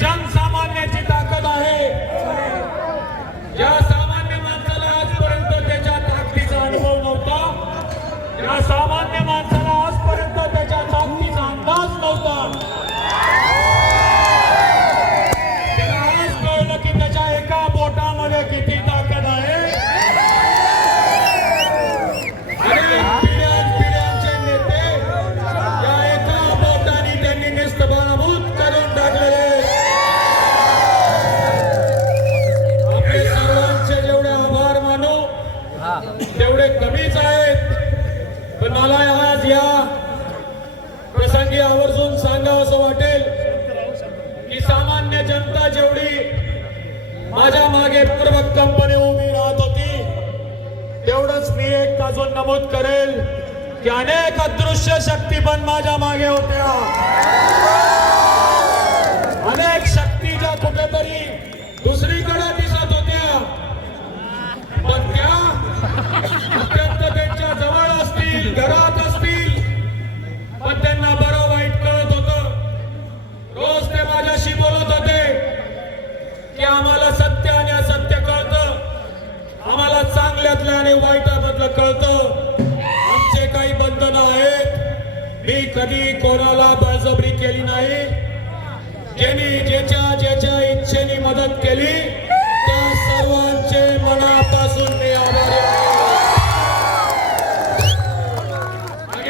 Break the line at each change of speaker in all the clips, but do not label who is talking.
जनसामान्याची ताकद आहे. प्रसंगी आवर्जून सांगावं असं वाटेल की सामान्य जनता जेवढी माझ्या मागे पूर्व कंपनी उभी राहत होती तेवढंच मी एक अजून नमूद करेल की अनेक अदृश्य शक्ती पण माझ्या मागे होत्या. कळतं. आमचे काही बंधन आहेत. मी कधी कोणाला बळजबरी केली नाही. ज्यांनी ज्याच्या ज्याच्या इच्छेने मदत केली त्या सर्वांचे मनापासून मी आभारी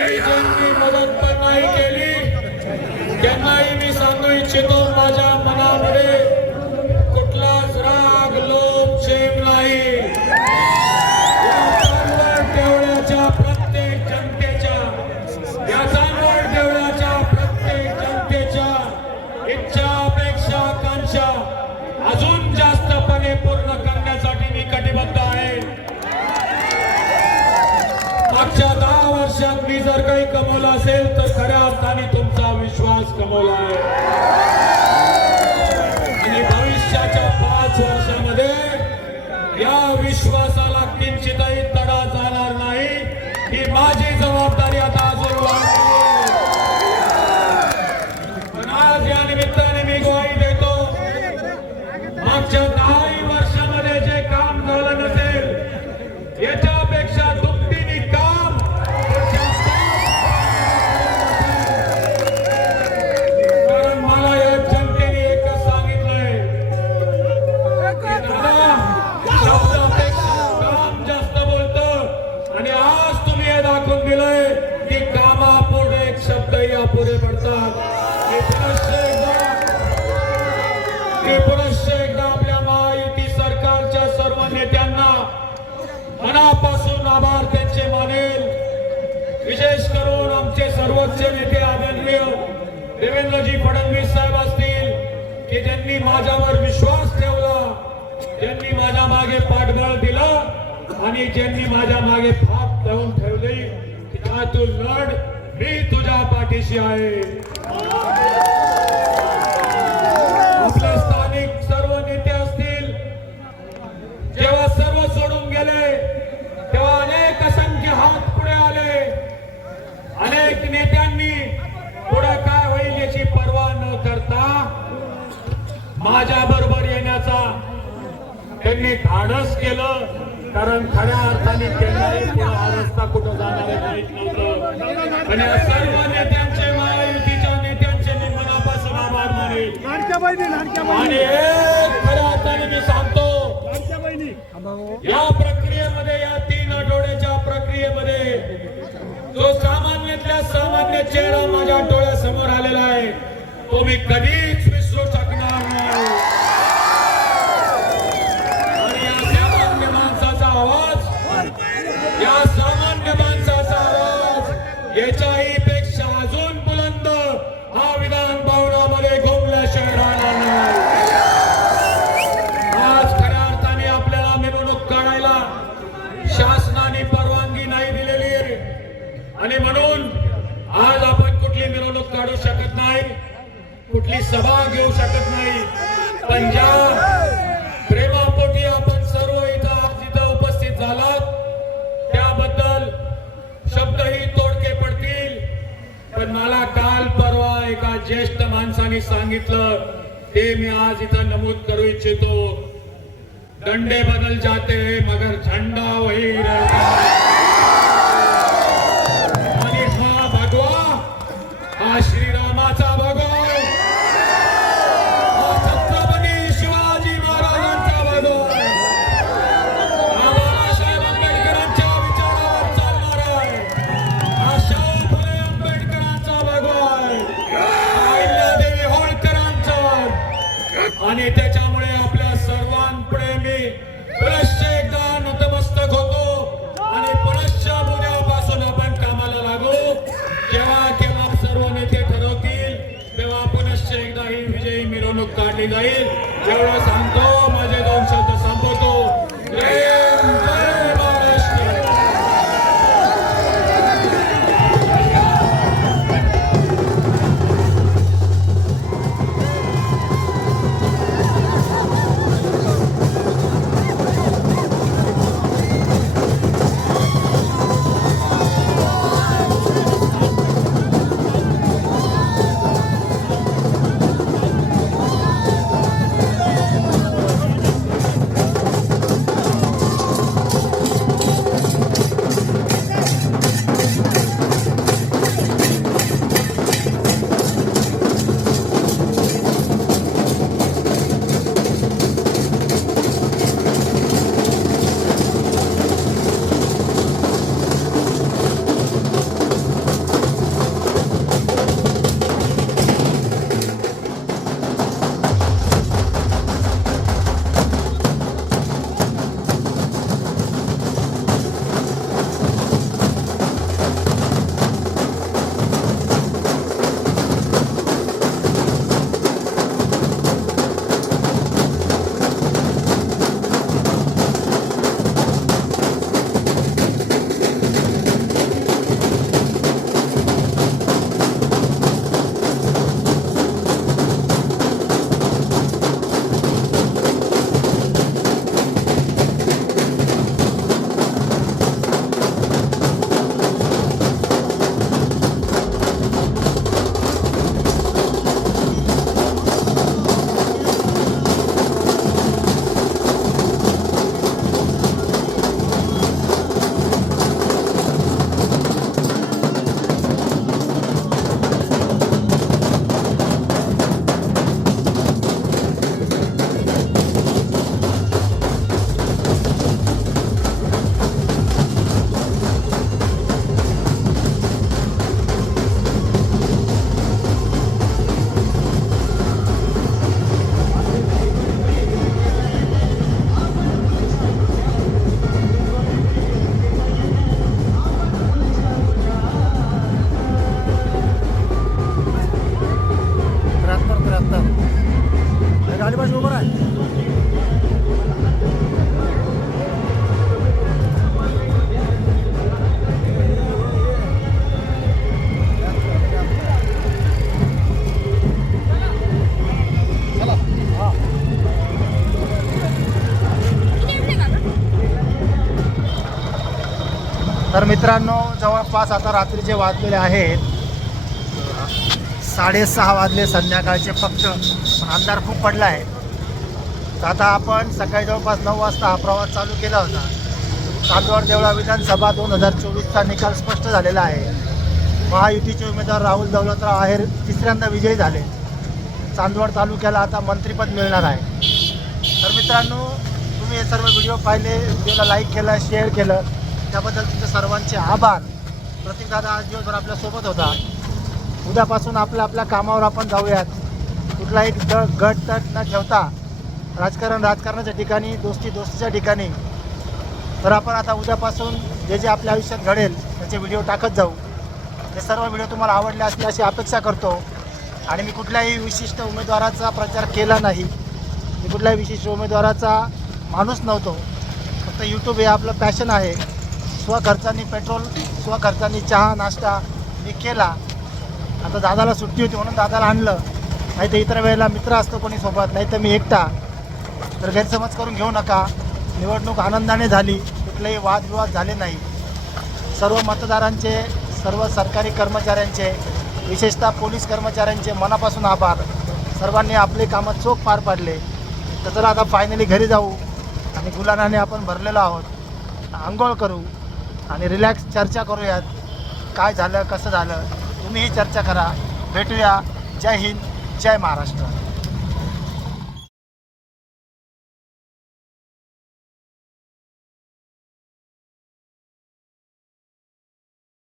आणि ज्यांनी मदत पण नाही केली त्यांनाही मी सांगू इच्छितो माझ्या दहा मी जर काही कमवलं असेल तर खऱ्या अर्थाने तुमचा विश्वास कमवला आहे. आणि भविष्याच्या पाच वर्षामध्ये या आमचे सर्वोच्च नेते आदरणीय देवेंद्रजी फडणवीस साहेब असतील की ज्यांनी माझ्यावर विश्वास ठेवला ज्यांनी माझ्या मागे पाठबळ दिला आणि ज्यांनी माझ्या मागे फाप लावून ठेवली की तू लढ मी तुझ्या पाठीशी आहे. धाडस केलं कारण खऱ्या अर्थाने त्यांनाही पुढे हा रस्ता कुठं जाणार आहे माहीत नव्हतं. आणि या सर्व नेत्यांचे महायुतीच्या नेत्यांचे मी मनापासून आभार मानेल आणि खऱ्या अर्थाने मी सांगतो या प्रक्रियेमध्ये या तीन आठवड्याच्या प्रक्रियेमध्ये जो सामान्यातल्या सामान्य चेहरा माझ्या डोळ्यासमोर आलेला आहे तो मी कधीच मला काल परवा एका ज्येष्ठ माणसाने सांगितलं ते मी आज इथं नमूद करू इच्छितो. दंडे बदल जाते मगर झंडा वही हा भगवा हा श्रीरामाचा मिरवणूक काढली
मित्रांनो जवळपास आता रात्रीचे वाजलेले आहेत साडेसहा वाजले संध्याकाळचे फक्त अंधार खूप पडला आहे. तर आता आपण सकाळी जवळपास नऊ वाजता हा प्रवास चालू केला होता. चांदवड देवळा विधानसभा दोन हजार चोवीसचा निकाल स्पष्ट झालेला आहे. महायुतीचे उमेदवार राहुल दौलतराव आहेर तिसऱ्यांदा विजयी झाले. चांदवड तालुक्याला आता मंत्रिपद मिळणार आहे. तर मित्रांनो तुम्ही हे सर्व व्हिडिओ पाहिले व्हिडिओला लाईक केलं शेअर केलं. त्याबद्दल तुमचे सर्वांचे आभार. प्रतीकदादा आज दिवसभर आपल्यासोबत होता. उद्यापासून आपल्या आपल्या कामावर आपण जाऊयात. कुठलाही ग गट तट न ठेवता राजकारण राजकारणाच्या ठिकाणी दोस्ती दोस्तीच्या ठिकाणी. तर आपण आता उद्यापासून जे जे आपल्या आयुष्यात घडेल त्याचे व्हिडिओ टाकत जाऊ. हे सर्व व्हिडिओ तुम्हाला आवडले असतील अशी अपेक्षा करतो. आणि मी कुठल्याही विशिष्ट उमेदवाराचा प्रचार केला नाही. मी कुठल्याही विशिष्ट उमेदवाराचा माणूस नव्हतो. फक्त यूट्यूब हे आपलं पॅशन आहे. स्वखर्चाने पेट्रोल स्वखर्चाने चहा नाश्ता मी केला. आता दादाला सुट्टी होती म्हणून दादाला आणलं. नाही तर इतर वेळेला मित्र असतो कोणी सोबत नाही तर मी एकटा. तर गैरसमज करून घेऊ नका. निवडणूक आनंदाने झाली. कुठलेही वादविवाद झाले नाही. सर्व मतदारांचे सर्व सरकारी कर्मचाऱ्यांचे विशेषतः पोलीस कर्मचाऱ्यांचे मनापासून आभार. सर्वांनी आपले कामं चोख पार पाडले. तर चला आता फायनली घरी जाऊ. आणि गुलानाने आपण भरलेलो आहोत. आंघोळ करू. आणि रिलॅक्स चर्चा करूयात. काय झालं कसं झालं? तुम्हीही चर्चा करा. भेटूया. जय हिंद जय महाराष्ट्र.